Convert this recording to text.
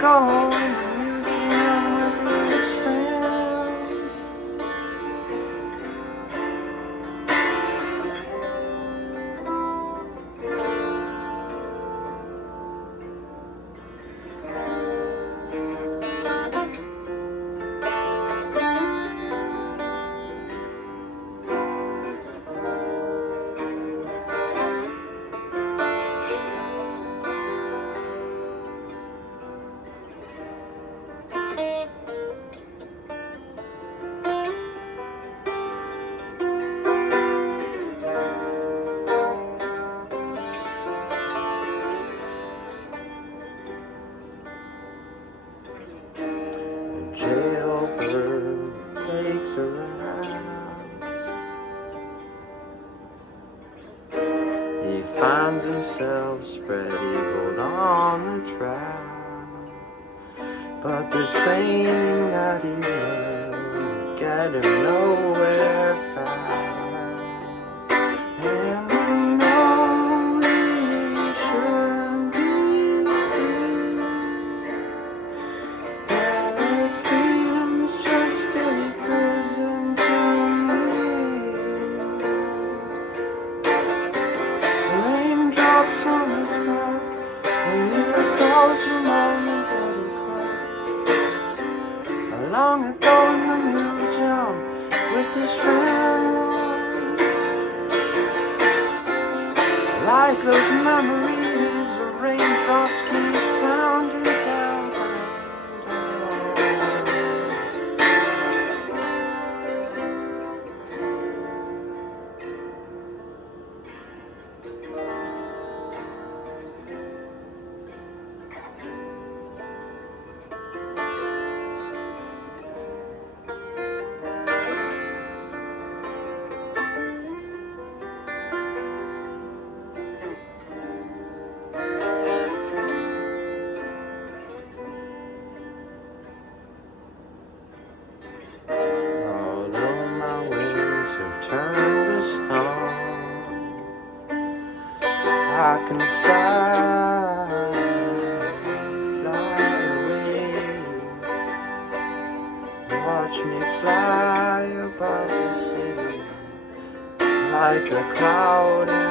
go in the museum with his friend. Jailbird takes around. He finds himself spread eagled on the track, but the train that he will get him nowhere fast. And we know we shouldn't be free. That freedom's just a prison to me. Raindrops on his back, and here goes the moment that he cried. Long ago in the museum with his friend. Like those memories, the raindrops keep pounding down. Although my wings have turned to stone, I can fly away. Watch me fly above the city like a cloud in